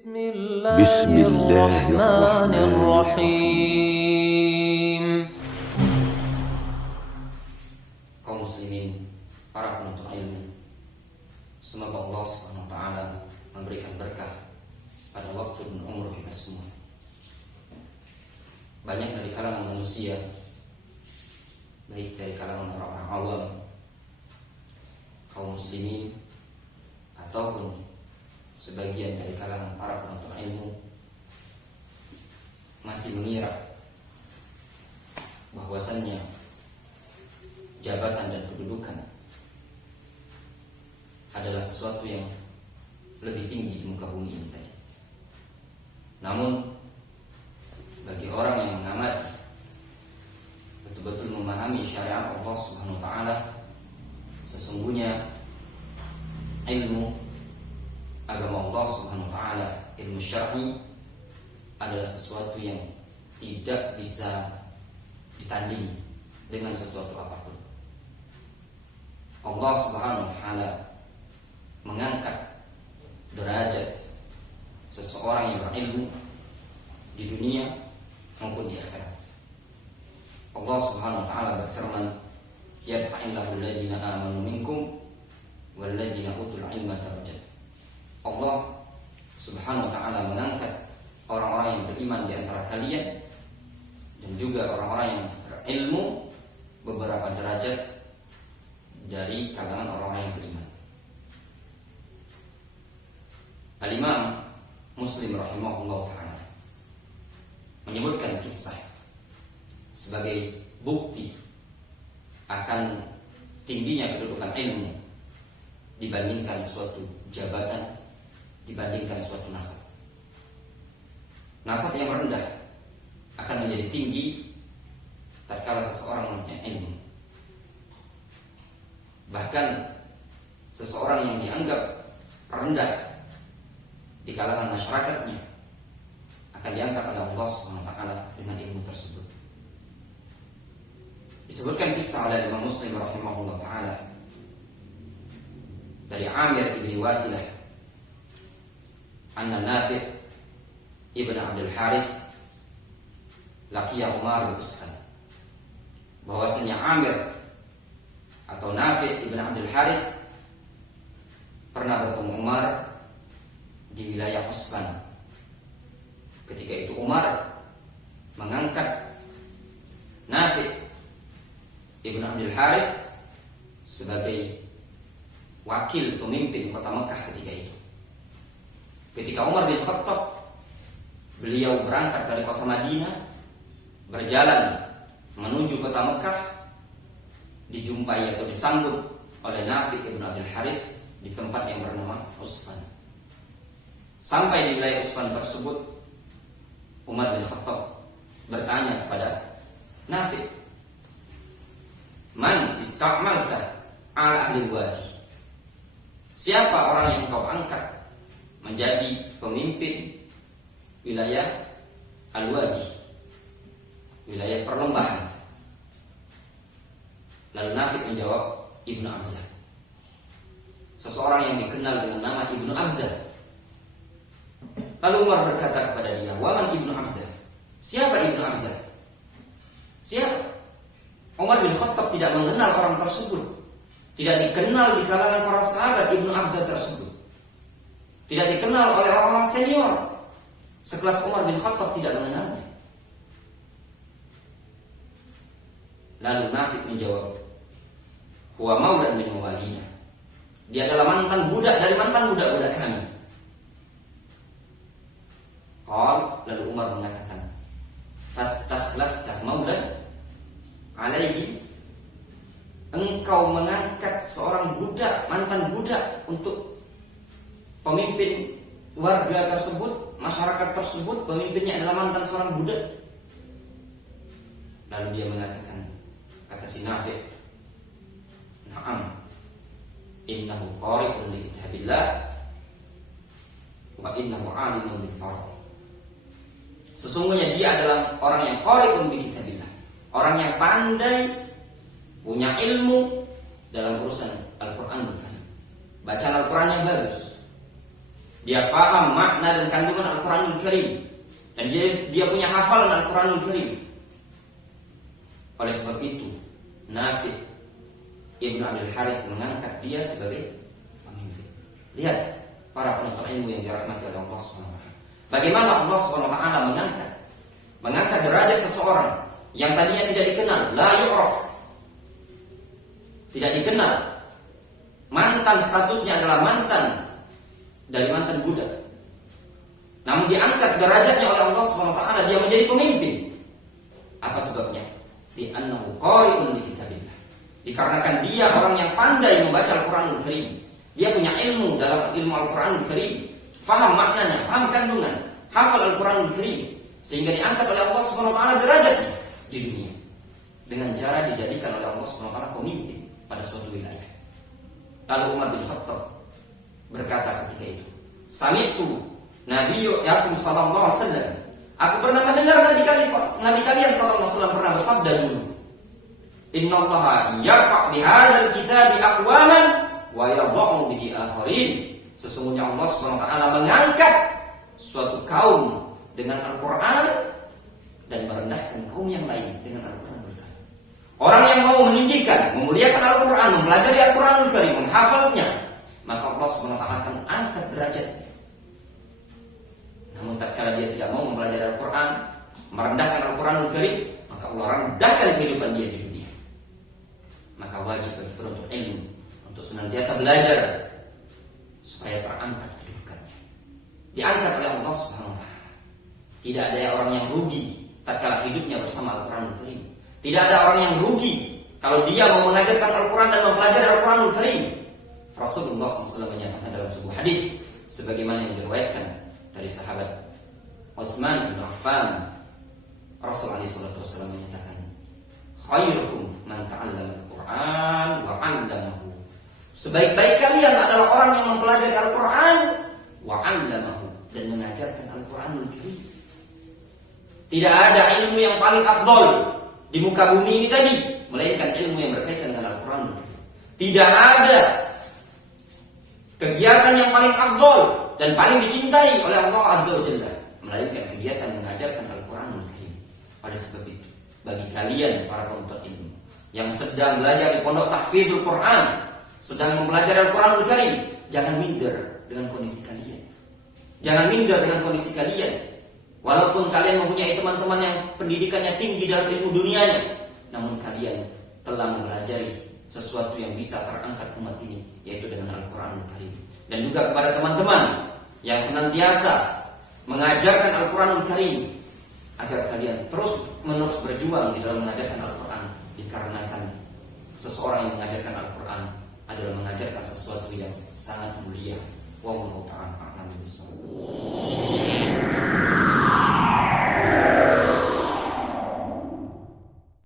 بسم الله الرحمن الرحيم. Kaum muslimin, para penuntut ilmu, semoga Allah SWT memberikan berkah pada waktu dan umur kita semua. Banyak dari kalangan manusia, baik dari kalangan orang-orang awam, kaum muslimin, ataupun sebagian dari kalangan para penuntut ilmu, masih mengira bahwasannya jabatan dan kedudukan adalah sesuatu yang lebih tinggi di muka bumi ini tadi. Namun bagi orang yang mengamati, betul-betul memahami syariat Allah Subhanahu wa taala, sesungguhnya ilmu agama Allah Subhanahu wa taala, ilmu syar'i, adalah sesuatu yang tidak bisa ditandingi dengan sesuatu apapun. Allah Subhanahu wa taala mengangkat derajat seseorang yang berilmu di dunia maupun di akhirat. Allah Subhanahu wa taala berfirman, "Yarfa'illahu alladziina aamanu minkum walladziina utul 'ilma darajat." Allah Subhanahu wa taala mengangkat orang-orang yang beriman di antara kalian dan juga orang-orang yang berilmu beberapa derajat dari kalangan orang-orang yang beriman. Al-Imam Muslim rahimahullah ta'ala menyebutkan kisah sebagai bukti akan tingginya kedudukan ilmu dibandingkan suatu jabatan, dibandingkan suatu nasab. Nasab yang rendah akan menjadi tinggi tatkala seseorang mempunyai ilmu. Bahkan seseorang yang dianggap rendah di kalangan masyarakatnya akan diangkat oleh Allah SWT dengan ilmu tersebut. Disebutkan kisah oleh Imam Muslim rahimahullah ta'ala dari Amir ibn Wathilah, anna Nafi' ibn Abdul Harith laqiya Umar bin Usfan, bahwasanya Amir atau Nafi' ibn Abdul Harith pernah bertemu Umar di wilayah Usfan. Ketika itu Umar mengangkat Nafi' ibn Abdul Harith sebagai wakil pemimpin kota Mekah ketika itu. Ketika Umar bin Khattab, beliau berangkat dari kota Madinah berjalan menuju kota Mekah, dijumpai atau disambut oleh Nafi' ibn Abdul Harith di tempat yang bernama Usfan. Sampai di wilayah Usfan tersebut, Umar bin Khattab bertanya kepada Nafi', "Man ista'malta ala ahli wadi?" Siapa orang yang kau angkat menjadi pemimpin wilayah Al-Wadi, wilayah perlembahan? Lalu Nafi' menjawab, Ibnu Abzah, seseorang yang dikenal dengan nama Ibnu Abzah. Lalu Umar berkata kepada dia, "Waman Ibnu Abzah?" Siapa Ibnu Abzah? Siapa? Umar bin Khattab tidak mengenal orang tersebut. Tidak dikenal di kalangan para sahabat Ibnu Abzah tersebut. Tidak dikenal oleh orang-orang senior sekelas Umar bin Khattab, tidak mengenalnya. Lalu Nafi' menjawab, "Huwa maulan min mawalina." Dia adalah mantan budak dari mantan budak-budak kami. Lalu Umar mengatakan, "Fastakhlafta maulan alaihi." Engkau mengangkat seorang budak, mantan budak, untuk pemimpin warga tersebut, masyarakat tersebut, pemimpinnya adalah mantan seorang budak. Lalu dia mengatakan, kata si Nafi', "Na'am, innahu qari'un li kitabillah wa innahu 'alimun bil fard." Sesungguhnya dia adalah orang yang qari'un bi kitabillah, orang yang pandai, punya ilmu dalam urusan Al-Quran. Bacaan Al-Qurannya bagus. dia faham makna dan kandungan Al-Quranul Karim, dan dia punya hafalan Al-Quranul Karim. Oleh sebab itu, Nafi' Ibnu Abdul Harith mengangkat dia sebagai pemimpin. Lihat para penuntut ilmu yang dirahmati oleh Allah SWT. Bagaimana Allah SWT mengangkat derajat seseorang yang tadinya tidak dikenal, la yu'raf, tidak dikenal. Mantan statusnya adalah mantan dari mantan budak. Namun diangkat derajatnya oleh Allah SWT, dia menjadi pemimpin. Apa sebabnya? Li'annahu qari'un li kitabillah. Dikarenakan dia orang yang pandai membaca Al-Quranul Karim. Dia punya ilmu dalam ilmu Al-Quranul Karim, faham maknanya, paham kandungan, hafal Al-Quranul Karim, sehingga diangkat oleh Allah SWT derajatnya di dunia dengan cara dijadikan oleh Allah SWT pemimpin pada suatu wilayah. Lalu Umar bin Khattab berkata ketika itu, "Sami'tu Nabiyyu Yakum sallallahu alaihi wasallam." Aku pernah mendengar Nabi kalian sallallahu alaihi wasallam pernah bersabda dulu, "Innallaha yarfa' bihadzal kitabi aqwaman wa yadh'u bihi akharin." Sesungguhnya Allah SWT mengangkat suatu kaum dengan Al-Quran dan merendahkan kaum yang lain dengan Al-Quran. Orang yang mau meninggikan, memuliakan Al-Quran, mempelajari Al-Quranul Karim, menghafalnya, maka Allah SWT akan angkat derajatnya. Namun tatkala dia tidak mau mempelajari Al-Quran, merendahkan Al-Quranul Karim, maka Allah rendahkan kehidupan dia di dunia. Maka wajib bagi penuntut ilmu untuk senantiasa belajar supaya terangkat kedudukannya, diangkat oleh Allah SWT. Tidak ada orang yang rugi tatkala hidupnya bersama Al-Quranul Karim. Tidak ada orang yang rugi kalau dia mau mengajarkan Al-Quran dan mempelajari Al-Quranul Karim. Rasulullah SAW menyatakan dalam sebuah hadis, sebagaimana yang diriwayatkan dari sahabat Utsman bin Affan, Rasulullah SAW menyatakan, "Khairukum man ta'allama Al-Quran wa 'allamahu." Sebaik-baik kalian adalah orang yang mempelajari Al-Quran wa 'allamahu, dan mengajarkan Al-Quranul Karim. Tidak ada ilmu yang paling afdol di muka bumi ini tadi melainkan ilmu yang berkaitan dengan Al-Quran. Tidak ada kegiatan yang paling afdol dan paling dicintai oleh Allah Azza wa Jalla melainkan kegiatan mengajarkan Al-Quran. Oleh sebab itu, bagi kalian para penuntut ilmu yang sedang belajar di pondok tahfidzul Quran, sedang mempelajari Al-Quranul Karim, jangan minder dengan kondisi kalian. Jangan minder dengan kondisi kalian. Walaupun kalian mempunyai teman-teman yang pendidikannya tinggi dalam ilmu dunianya, namun kalian telah mempelajari sesuatu yang bisa terangkat umat ini, yaitu dengan Al-Quranul Karim. Dan juga kepada teman-teman yang senantiasa mengajarkan Al-Quranul Karim, agar kalian terus-menerus berjuang di dalam mengajarkan Al-Quran, dikarenakan seseorang yang mengajarkan Al-Quran adalah mengajarkan sesuatu yang sangat mulia. Wallahu ta'ala a'lam bishawab.